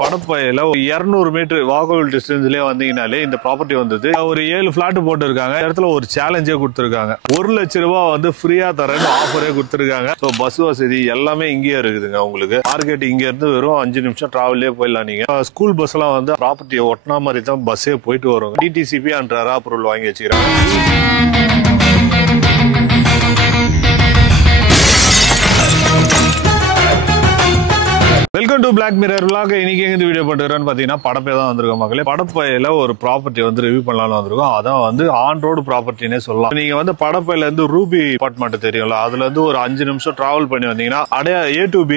படப்பையில 200 metre walkable டிஸ்டன்ஸ்லயே வந்தீங்கனாலே இந்த property வந்தது. ஒரு 7 பிளாட் போட்டு இருக்காங்க. இடத்துல ஒரு சேலஞ்சே கொடுத்துருக்காங்க. 1 லட்சம் ரூபாய் வந்து ஃப்ரீயா தரேன்னு ஆஃபரே கொடுத்துருக்காங்க. ஸோ பஸ் வசதி எல்லாமே இங்கேயே இருக்குதுங்க. உங்களுக்கு மார்க்கெட் இங்க இருந்து வெறும் 5 நிமிஷம் டிராவல்லே போயிடலாம். நீங்க ஸ்கூல் பஸ் எல்லாம் வந்து ப்ராப்பர்ட்டியை ஒட்டினா மாதிரி தான் பஸ்ஸே போயிட்டு வரும். டிடிசிபி அண்ட் அப்ரூவல் வாங்கி வச்சுக்கிறாங்க. Welcome to Black Mirror vlog. இன்னைக்கு எங்க வீடியோ பண்ணுறோன்னு பார்த்தீங்கன்னா படப்பை தான் வந்திருக்கோம் மக்களே. படப்பையில ஒரு ப்ராப்பர்ட்டி வந்து ரிவ்யூ பண்ணலாம்னு வந்திருக்கோம். அதான் வந்து ஆன் ரோடு ப்ராப்பர்ட்டினே சொல்லலாம். நீங்க வந்து படப்பையில இருந்து ரூபி அபார்ட்மெண்ட் தெரியும்ல, அதுல இருந்து ஒரு 5 நிமிஷம் டிராவல் பண்ணி வந்தீங்கன்னா அப்படியே A2B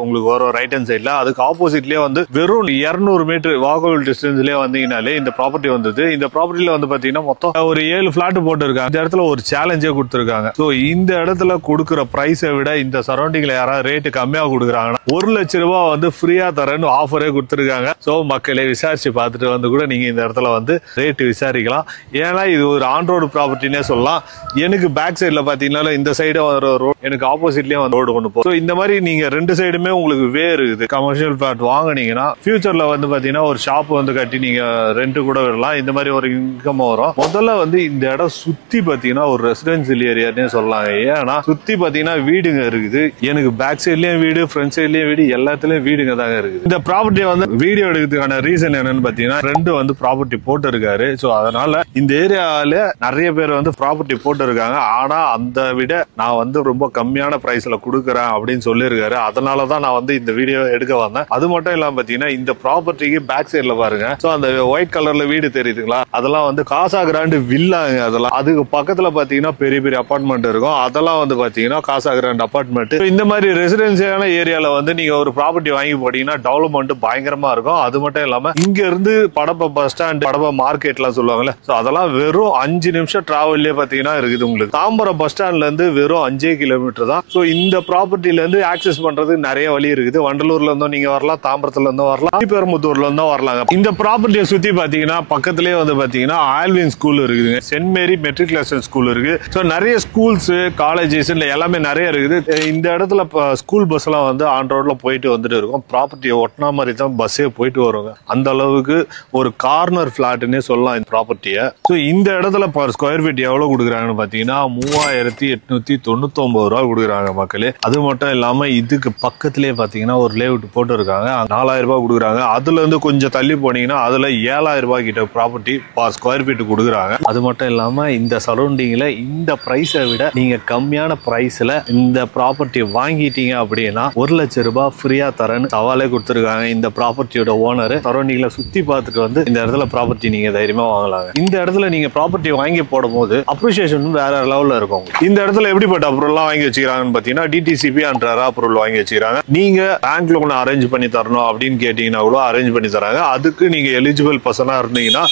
உங்களுக்கு வரும் ரைட் ஹேண்ட் சைட்ல. அதுக்கு ஆப்போசிட்லயே வந்து வெறும் 200 மீட்டர் வாக்கபிள் டிஸ்டன்ஸ்லயே வந்தீங்கனாலே இந்த ப்ராப்பர்ட்டி வந்தது. இந்த ப்ராப்பர்ட்டில வந்து பாத்தீங்கன்னா மொத்தம் ஒரு 7 பிளாட் போட்டு இருக்காங்க. இந்த இடத்துல ஒரு சேலஞ்சே கொடுத்துருக்காங்க. ஸோ இந்த இடத்துல கொடுக்குற பிரைஸை விட இந்த சரௌண்டிங்ல யாராவது ரேட்டு கம்மியா கொடுக்குறாங்கன்னா 1 லட்சம் ரூபாய் வந்து ஃப்ரீயா தரேன்னு ஆஃபரே கொடுத்துருக்காங்க. ஸோ மக்களை விசாரிச்சு பார்த்துட்டு வந்து கூட நீங்க இந்த இடத்துல வந்து ரேட்டு விசாரிக்கலாம். ஏன்னா இது ஒரு ஆன் ரோடு ப்ராப்பர்ட்டினே சொல்லலாம். எனக்கு பேக் சைட்ல பாத்தீங்கன்னா இந்த சைடு வர ரோடு, எனக்கு ஆப்போசிட்லயே வந்து ரோடு கொண்டு போகும். இந்த மாதிரி நீங்க 2 சைடுமே உங்களுக்கு வே இருக்குது. கமர்ஷியல் பிளாட் வாங்கினீங்கன்னா ஃபியூச்சர்ல வந்து பாத்தீங்கன்னா ஒரு ஷாப் வந்து கட்டி நீங்க ரெண்ட் கூட விடலாம். இந்த மாதிரி ஒரு இன்கம் வரும். முதல்ல வந்து இந்த இடம் சுத்தி பாத்தீங்கன்னா ஒரு ரெசிடென்சியல் ஏரியானே சொல்லலாம். ஏன்னா சுத்தி பாத்தீங்கன்னா வீடுங்க இருக்குது. எனக்கு பேக் சைட்லயும் வீடு, ஃப்ரண்ட் சைட்லயும் வீடு, எல்லாத்துலயும் வீடுங்க தாங்க இருக்குது. இந்த ப்ராப்பர்ட்டியை வந்து வீடியோ எடுக்கிறதுக்கான ரீசன் என்னன்னு பாத்தீங்கன்னா ஃப்ரெண்டு வந்து ப்ராப்பர்ட்டி போட்டு இருக்காரு. சோ அதனால இந்த ஏரியால நிறைய பேர் வந்து ப்ராப்பர்ட்டி போட்டு இருக்காங்க. ஆனா அந்த விட நான் வந்து ரொம்ப கம்மியான பிரைஸ்ல கொடுக்குறேன் அப்படின்னு சொல்லியிருக்காரு. அதனாலதான் நான் வந்து இந்த வீடியோ எடுக்க வந்தேன். அது மட்டும் இல்லாம பாத்தீங்கன்னா இந்த ப்ராப்பர்ட்டிக்கு பேக் சைட்ல பாருங்க. சோ அந்த ஒயிட் கலர்ல வீடு தெரியுதுங்களா, அதெல்லாம் வந்து காசா கிராண்ட் வில்லாங்க. அதெல்லாம் அதுக்கு பக்கத்துல பாத்தீங்கன்னா பெரிய பெரிய அபார்ட்மெண்ட் இருக்கும். அதெல்லாம் வந்து பாத்தீங்கன்னா காசா கிராண்ட் அபார்ட்மெண்ட். இந்த மாதிரி ரெசிடென்சியலான ஏரியால வந்து நீங்க ஒரு ப்ராப்பர்ட்டி வாங்கி போட்டீங்கன்னா டெவலப்மெண்ட் பயங்கரமா இருக்கும். அது மட்டும் இல்லாம இங்க இருந்து படப்பை பஸ் ஸ்டாண்ட், படப்பை மார்க்கெட் எல்லாம் சொல்லுவாங்கல்ல, அதெல்லாம் வெறும் 5 நிமிஷம் டிராவல்லே பாத்தீங்கன்னா இருக்குது. உங்களுக்கு தாம்பரம் பஸ் ஸ்டாண்ட்ல இருந்து வெறும் 5 கிலோமீட்டர் தான். சோ இந்த ப்ராப்பர்ட்டில இருந்து ஆக்சஸ் பண்றதுக்கு நிறைய வழி இருக்குது. வண்டலூர்ல இருந்தும் நீங்க வரலாம், தாம்பரத்துல இருந்தும் வரலாம், பெருமுத்தூர்ல இருந்தும் வரலாங்க. இந்த ப்ராப்பர்ட்டியை சுத்தி பாத்தீங்கன்னா பக்கத்திலேயே வந்து பாத்தீங்கன்னா ஆல்வின் ஸ்கூல் இருக்குதுங்க. சென்ட் மேரி மெட்ரிகுலேஷன் ஸ்கூல் இருக்கு. சோ நிறைய ஸ்கூல்ஸ், காலேஜஸ் எல்லாமே நிறைய இருக்குது. இந்த இடத்துல ஸ்கூல் பஸ் எல்லாம் வந்து ஆன் ரோட்ல போயிட்டு வந்துட்டு இருக்கும். ப்ராப்பர்ட்டியை ஒட்டினா மாதிரி தான் பஸ்ஸே போயிட்டு வருவாங்க. அந்த அளவுக்கு ஒரு கார்னர் பிளாட்னே சொல்லலாம் இந்த ப்ராப்பர்ட்டியை. ஸோ இந்த இடத்துல பர் ஸ்கொயர் ஃபீட் எவ்வளவு கொடுக்குறாங்கன்னு பாத்தீங்கன்னா 3899 ரூபா கொடுக்குறாங்க மக்களே. அது மட்டும் இல்லாம இதுக்கு பக்கத்திலேயே பாத்தீங்கன்னா ஒரு லேஅவுட் போட்டு இருக்காங்க. 4000 ரூபாய் கொடுக்குறாங்க. அதுல இருந்து கொஞ்சம் தள்ளி போனீங்கன்னா அதுல 7000 ரூபாய் கிட்ட ப்ராப்பர்ட்டி பர் ஸ்கொயர் ஃபீட் கொடுக்குறாங்க. அது மட்டும் இல்லாம இந்த சரௌண்டிங்ல இந்த பிரைஸை விட நீங்க கம்மியான பிரைஸ்ல இந்த ப்ராப்பர்ட்டி வாங்கிட்டீங்க அப்படின்னா 1 லட்சம் ரூபாய் ஃப்ரீயா தரேன்னு சவாலே கொடுத்துருக்காங்க. இந்த ப்ராப்பர்ட்டியோட ஓனர் சரௌண்டிங்ல சுத்தி பார்த்துட்டு வந்து இந்த இடத்துல ப்ராப்பர்ட்டி நீங்க தைரியமா வாங்கலாங்க. இந்த இடத்துல நீங்க ப்ராப்பர்ட்டி வாங்கி போடும் போது அப்ரிசியேஷன் வேற லெவல்ல இருக்கும். இந்த இடத்துல எப்படிப்பட்ட அப்ரூவல் வாங்கி வச்சுக்கிறாங்கன்னு பாத்தீங்கன்னா டிடிசிபி அண்ட் அப்ரூவல் வாங்கி வச்சுக்கிறாங்க. நீங்க பேங்க்ல ஒன்று அரேஞ்ச் பண்ணி தரணும் அப்படின்னு கேட்டீங்கன்னா கூட அரேஞ்ச் பண்ணி தராங்க. அதுக்கு நீங்க எலிஜிபிள் பர்சனா இருந்தீங்கன்னா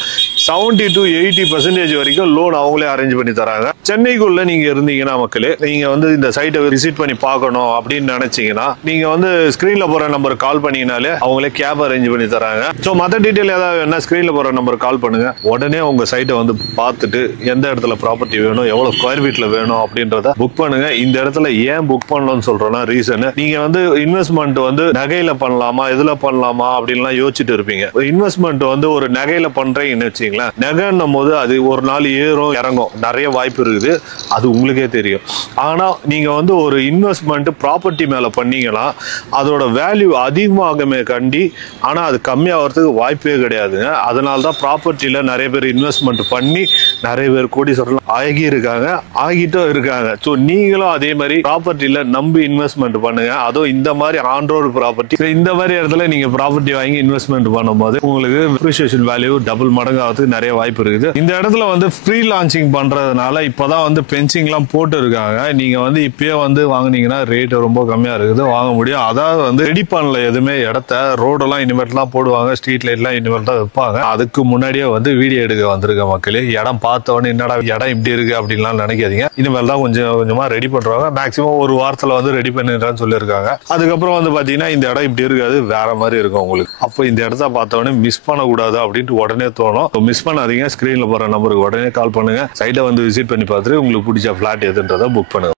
70 to 80% வரைக்கும் லோன் அவங்களே அரேஞ்ச் பண்ணி தராங்க. சென்னைக்குள்ள நீங்க இருந்தீங்கன்னா மக்களே, நீங்க வந்து இந்த சைட்டை விசிட் பண்ணி பார்க்கணும் அப்படின்னு நினைச்சீங்கன்னா நீங்க வந்து ஸ்கிரீன்ல போற நம்பர் கால் பண்ணீங்கனாலே அவங்களே கேப் அரேஞ்ச் பண்ணி தராங்க. ஸோ மற்ற டீட்டெயில் ஏதாவது வேணா ஸ்கிரீன்ல போற நம்பர் கால் பண்ணுங்க. உடனே உங்க சைட்டை வந்து பார்த்துட்டு எந்த இடத்துல ப்ராப்பர்ட்டி வேணும், எவ்வளவு ஸ்கொயர் ஃபீட்ல வேணும் அப்படின்றத புக் பண்ணுங்க. இந்த இடத்துல ஏன் புக் பண்ணணும்னு சொல்றேன்னா ரீசன், நீங்க வந்து இன்வெஸ்ட்மெண்ட் வந்து நகையில பண்ணலாமா, எதுல பண்ணலாமா அப்படின்லாம் யோசிச்சுட்டு இருப்பீங்க. இன்வெஸ்ட்மெண்ட் வந்து ஒரு நகையில பண்றீங்கன்னு வச்சுங்களேன், நகைன்னும் போது அது ஒரு நாள் ஏறும் இறங்கும், நிறைய வாய்ப்பு இருக்குது. அது உங்களுக்கே தெரியும். ஆனா நீங்க வந்து ஒரு இன்வெஸ்ட்மெண்ட் ப்ராப்பர்ட்டி மேல பண்ணீங்கன்னா அதோட வேல்யூ அதிகமாகவே கண்டி, ஆனா அது கம்மியாகிறதுக்கு வாய்ப்பே கிடையாதுங்க. அதனால தான் ப்ராப்பர்ட்டியில நிறைய பேர் இன்வெஸ்ட்மெண்ட் பண்ணி நிறைய பேர் கோடீஸ்வரர்கள் ஆகி இருக்காங்க, ஆகிட்டும் இருக்காங்க. ஸோ நீங்களும் அதே மாதிரி ப்ராப்பர்ட்டியில நம்பி இன்வெஸ்ட்மெண்ட் பண்ணுங்க. அதுவும் இந்த மாதிரி ஆன் ரோடு ப்ராப்பர்ட்டி, இந்த மாதிரி இடத்துல நீங்க ப்ராப்பர்ட்டி வாங்கி இன்வெஸ்ட்மெண்ட் பண்ணும்போது உங்களுக்கு அப்ரிசியேஷன் வேல்யூ டபுள் மடங்கு ஆகிறதுக்கு நிறைய வாய்ப்பு இருக்குது. இந்த இடத்துல வந்து ஃப்ரீ லான்ச்சிங் பண்றதுனால இப்பதான் வந்து பென்சிங் எல்லாம் போட்டு இருக்காங்க. நீங்க வந்து இப்பயே வந்து வாங்கினீங்கன்னா ரேட் ரொம்ப கம்மியா இருக்குது, வாங்க முடியும். அதாவது வந்து ரெடி பண்ணல எதுவுமே இடத்த, ரோடெல்லாம் இனிமேட்லாம் போடுவாங்க, ஸ்ட்ரீட் லைட்லாம் இனிமேல் தான் வைப்பாங்க. அதுக்கு முன்னாடியே வந்து வீடியோ எடுக்க வந்திருக்க மக்களே. இடம் பார்த்தவொடனே என்னடா இடம் இப்படி இருக்கு அப்படின்லாம் நினைக்காதீங்க. இனிமேல் தான் கொஞ்சம் கொஞ்சமா ரெடி பண்றாங்க. மேக்சிமம் ஒரு வாரத்துல வந்து ரெடி பண்ணிடுறான்னு சொல்லியிருக்காங்க. அதுக்கப்புறம் வந்து பாத்தீங்கன்னா இந்த இடம் இப்படி இருக்காது, வேற மாதிரி இருக்கும் உங்களுக்கு. அப்போ இந்த இடத்த பார்த்தவொடனே மிஸ் பண்ணக்கூடாது அப்படின்ட்டு உடனே தோணும். மிஸ் பண்ணாதீங்க. ஸ்கிரீன்ல போற நம்பருக்கு உடனே கால் பண்ணுங்க. சைட்டை வந்து விசிட் பண்ணி பார்த்துட்டு உங்களுக்கு பிடிச்ச பிளாட் எதுன்றதை புக் பண்ணுங்க.